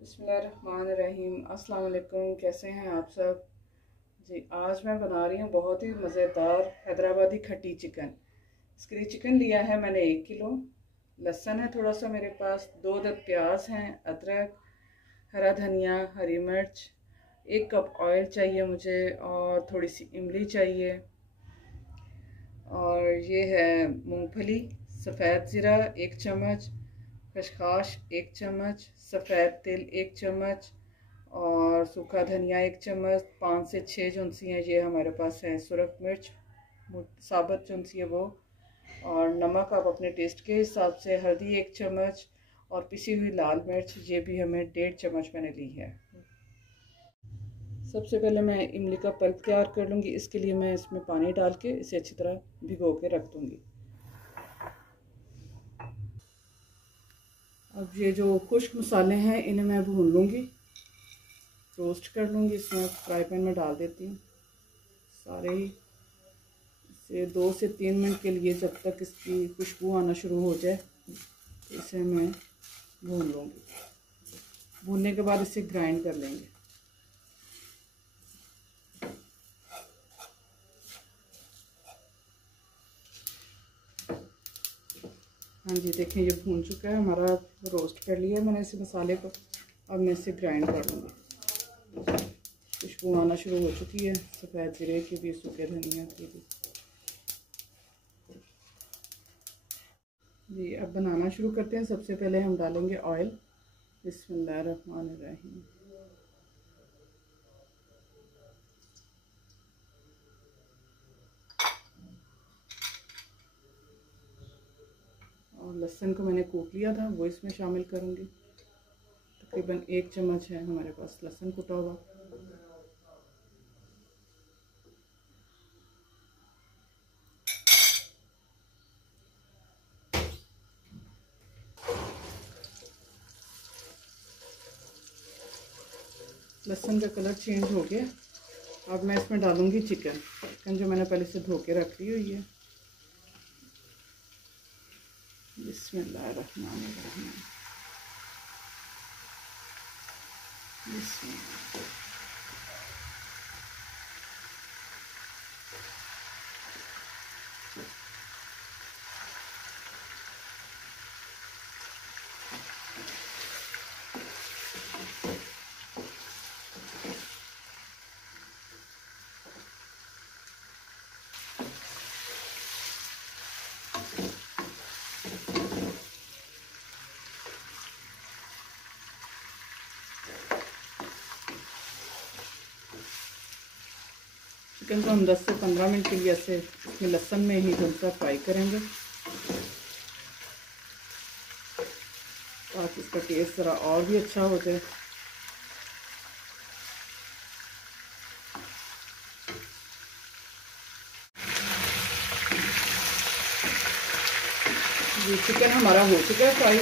बिस्मिल्लाहिर्रहमानिर्रहीम। अस्सलाम वालेकुम। कैसे हैं आप सब जी। आज मैं बना रही हूँ बहुत ही मज़ेदार हैदराबादी खट्टी चिकन। इसके लिए चिकन लिया है मैंने 1 किलो। लहसुन है थोड़ा सा मेरे पास, 2 अदद प्याज हैं, अदरक, हरा धनिया, हरी मिर्च, 1 कप ऑयल चाहिए मुझे और थोड़ी सी इमली चाहिए। और ये है मूंगफली, सफ़ेद ज़ीरा 1 चम्मच, खसखस 1 चम्मच, सफ़ेद तिल 1 चम्मच और सूखा धनिया 1 चम्मच। 5 से 6 जुनसी हैं ये हमारे पास है। सुरख मिर्च साबुत जुनसी है वो। और नमक आप अपने टेस्ट के हिसाब से। हल्दी 1 चम्मच और पिसी हुई लाल मिर्च ये भी हमें 1.5 चम्मच मैंने ली है। सबसे पहले मैं इमली का पल्प तैयार कर लूँगी। इसके लिए मैं इसमें पानी डाल के इसे अच्छी तरह भिगो के रख दूँगी। अब ये जो खुश्क मसाले हैं इन्हें मैं भून लूँगी, रोस्ट कर लूँगी। इसमें फ्राई पैन में डाल देती हूँ सारे ही। इसे 2 से 3 मिनट के लिए, जब तक इसकी खुशबू आना शुरू हो जाए, इसे मैं भून लूँगी। भूनने के बाद इसे ग्राइंड कर लेंगे। हाँ जी, देखें ये भून चुका है हमारा। रोस्ट कर लिया मैंने इसे मसाले को। अब मैं इसे ग्राइंड कर लूँगी। खुशबू आना शुरू हो चुकी है सफ़ेद ज़ीरे की भी, सूखे धनिया की भी जी। अब बनाना शुरू करते हैं। सबसे पहले हम डालेंगे ऑयल। बिस्मिल्लाहिर्रहमानिर्रहीम। और लहसुन को मैंने कूट लिया था, वो इसमें शामिल करूँगी। तकरीबन 1 चम्मच है हमारे पास लहसुन कुटा हुआ। लहसुन का कलर चेंज हो गया। अब मैं इसमें डालूँगी चिकन जो मैंने पहले से धो के रख ली हुई है। बिस्मिल्लाहिर्रहमानिर्रहीम। चिकन को हम 10 से 15 मिनट के लिए ऐसे इसमें लहसुन में ही थोड़ा सा फ्राई करेंगे, ताकि इसका टेस्ट ज़रा और भी अच्छा हो जाए। ये चिकन हमारा हो चुका है फ्राई।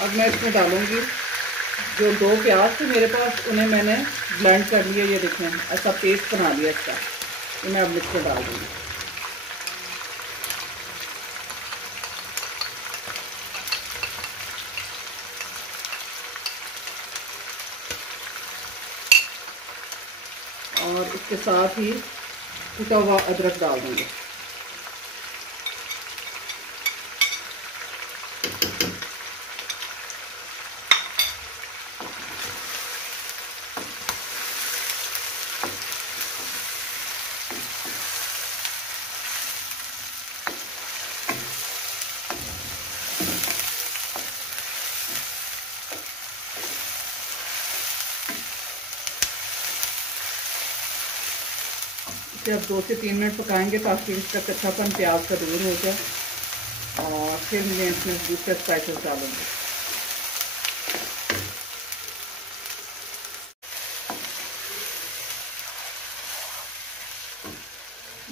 अब मैं इसमें डालूँगी जो 2 प्याज थे मेरे पास, उन्हें मैंने ब्लेंड कर लिया। ये देखें ऐसा पेस्ट बना लिया इसका। ये मैं अब मिक्स में डाल दूँगी। और इसके साथ ही कुटा हुआ अदरक डाल दूँगी। इसे अब 2 से 3 मिनट पकाएंगे ताकि इसका कच्चापन प्याज का दूर हो जाए। और फिर मैं इसमें दूसरे स्पाइसेस डालूँगी।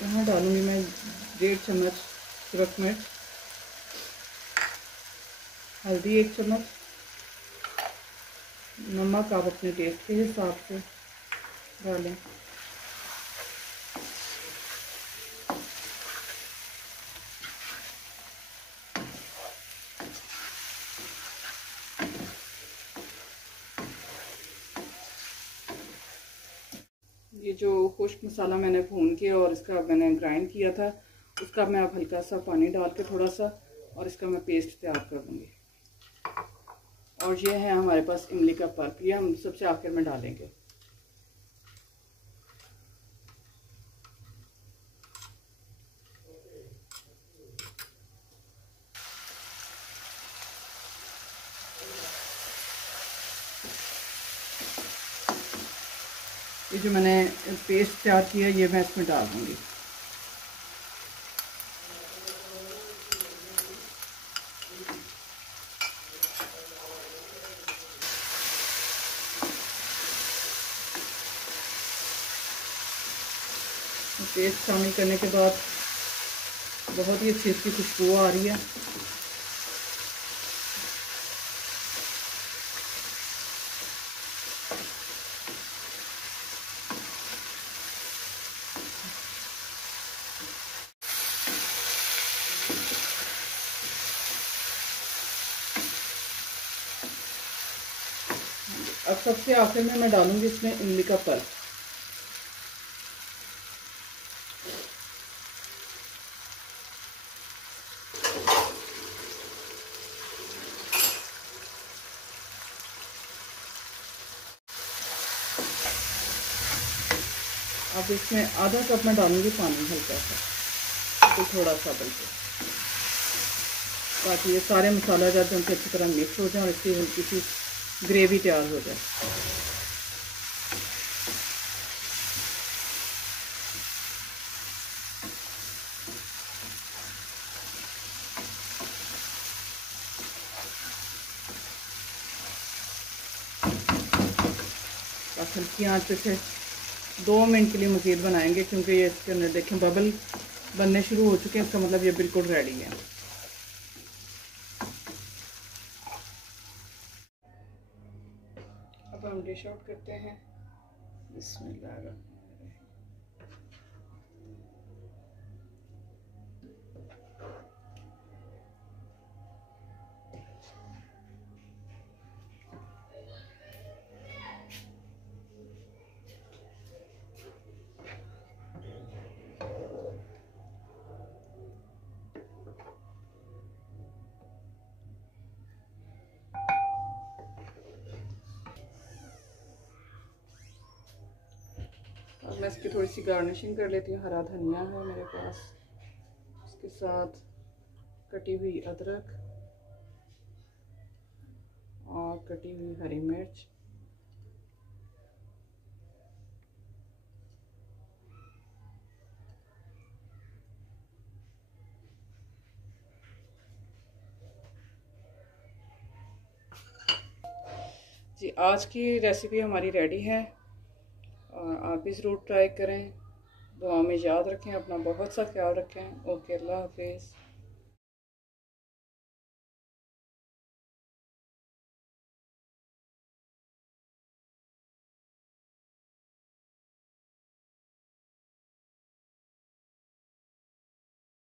यहाँ डालूँगी मैं 1.5 चम्मच सुरख मिर्च, हल्दी 1 चम्मच, नमक आप अपने टेस्ट के हिसाब से डालें। ये जो खुश्क मसाला मैंने भून के और इसका मैंने ग्राइंड किया था, उसका मैं अब हल्का सा पानी डाल के थोड़ा सा और इसका मैं पेस्ट तैयार कर दूँगी। और ये है हमारे पास इमली का पल्प, ये हम सबसे आखिर में डालेंगे। ये जो मैंने पेस्ट तैयार किया ये मैं इसमें डाल दूँगी। पेस्ट शामिल करने के बाद बहुत ही अच्छी इसकी खुशबू आ रही है। अब सबसे आखिर में मैं डालूंगी इसमें इमली का पल्प। अब इसमें आधा कप मैं डालूंगी पानी हल्का सा, तो थोड़ा सा बल्कि, ताकि ये सारे मसाला जाते हैं अच्छी तरह मिक्स हो जाए और इसकी हल्की सी ग्रेवी तैयार हो जाए। हल्की आंच पे से 2 मिनट के लिए मज़ीद बनाएंगे, क्योंकि ये इसके अंदर देखें बबल बनने शुरू हो चुके हैं, इसका मतलब ये बिल्कुल रेडी है। अब हम डिश आउट करते हैं। बिस्मिल्लाह। अब मैं इसकी थोड़ी सी गार्निशिंग कर लेती हूँ। हरा धनिया है मेरे पास, इसके साथ कटी हुई अदरक और कटी हुई हरी मिर्च, जी आज की रेसिपी हमारी रेडी है और आप भी ज़रूर ट्राई करें। दुआ में याद रखें, अपना बहुत सा ख्याल रखें। ओके, अल्लाह हाफिज़।